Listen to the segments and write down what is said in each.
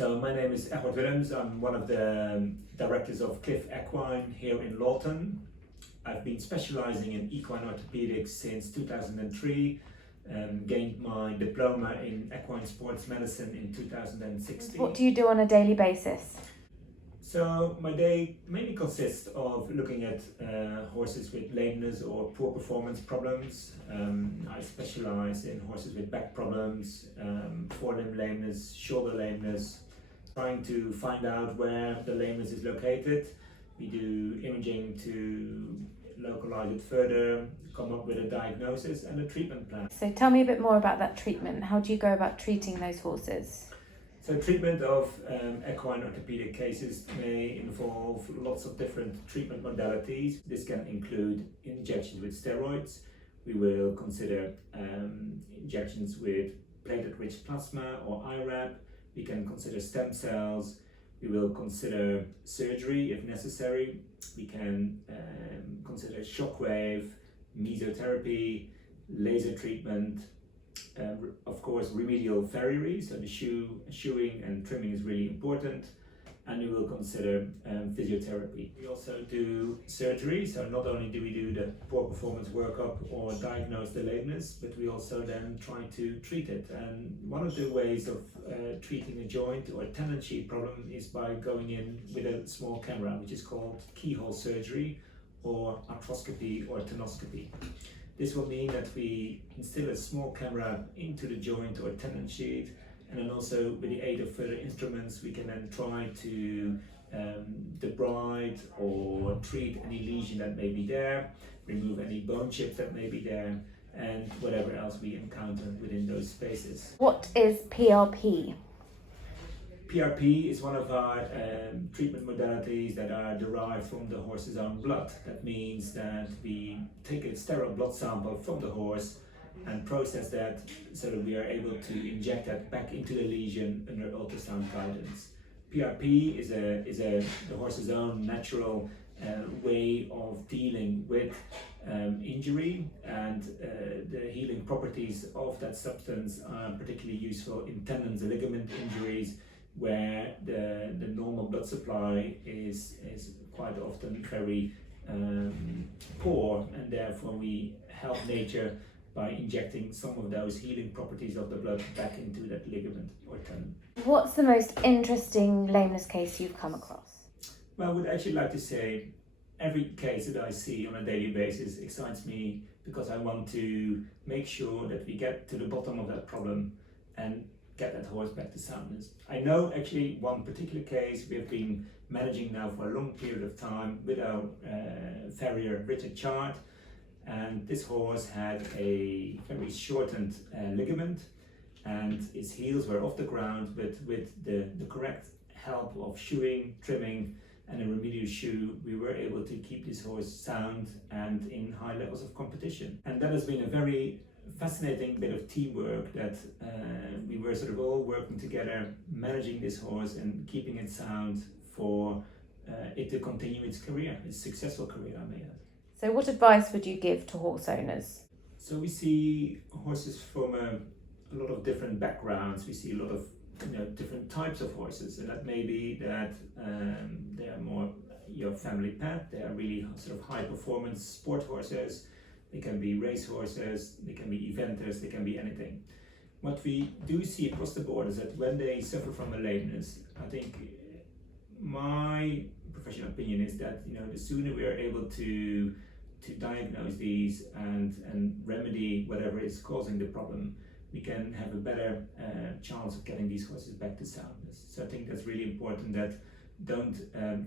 So my name is Egbert Willems. I'm one of the directors of Cliff Equine here in Lawton. I've been specializing in equine orthopedics since 2003 and gained my diploma in equine sports medicine in 2016. What do you do on a daily basis? So my day mainly consists of looking at horses with lameness or poor performance problems. I specialize in horses with back problems, forelimb lameness, shoulder lameness, trying to find out where the lameness is located. We do imaging to localize it further, come up with a diagnosis and a treatment plan. So tell me a bit more about that treatment. How do you go about treating those horses? So treatment of equine orthopedic cases may involve lots of different treatment modalities. This can include injections with steroids. We will consider injections with platelet-rich plasma or IRAP. We can consider stem cells. We will consider surgery if necessary. We can consider shockwave, mesotherapy, laser treatment. Of course, remedial farriery, so the shoeing and trimming is really important, and we will consider physiotherapy. We also do surgery, so not only do we do the poor performance workup or diagnose the lameness, but we also then try to treat it. And one of the ways of treating a joint or a tendon sheath problem is by going in with a small camera, which is called keyhole surgery or arthroscopy or tenoscopy. This will mean that we instill a small camera into the joint or tendon sheath, and then also with the aid of further instruments we can then try to debride or treat any lesion that may be there, remove any bone chips that may be there, and whatever else we encounter within those spaces. What is PRP? PRP is one of our treatment modalities that are derived from the horse's own blood. That means that we take a sterile blood sample from the horse and process that so that we are able to inject that back into the lesion under ultrasound guidance. PRP is the horse's own natural way of dealing with injury, and the healing properties of that substance are particularly useful in tendons and ligament injuries, where the normal blood supply is quite often very poor, and therefore we help nature by injecting some of those healing properties of the blood back into that ligament or tendon. What's the most interesting lameness case you've come across? Well, I would actually like to say every case that I see on a daily basis excites me, because I want to make sure that we get to the bottom of that problem and get that horse back to soundness. I know actually one particular case we have been managing now for a long period of time with our farrier Richard Chart, and this horse had a very shortened ligament, and its heels were off the ground, but with the correct help of shoeing, trimming and a remedial shoe, we were able to keep this horse sound and in high levels of competition. And that has been a very fascinating bit of teamwork, that we were sort of all working together, managing this horse and keeping it sound for it to continue its career, its successful career, I may add. So what advice would you give to horse owners? So we see horses from a lot of different backgrounds. We see a lot of different types of horses, and that may be that they are more your family pet. They are really sort of high performance sport horses. They can be race horses, they can be eventers, they can be anything. What we do see across the board is that when they suffer from a lameness, I think my professional opinion is that the sooner we are able to diagnose these and remedy whatever is causing the problem, we can have a better chance of getting these horses back to soundness. So I think that's really important, that don't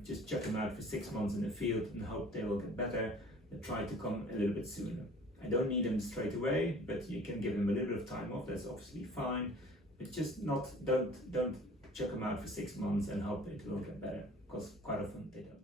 just chuck them out for 6 months in the field and hope they will get better. Try to come a little bit sooner. I don't need them straight away, but you can give them a little bit of time off. That's obviously fine, but just don't chuck them out for 6 months and hope it will get better, because quite often they don't.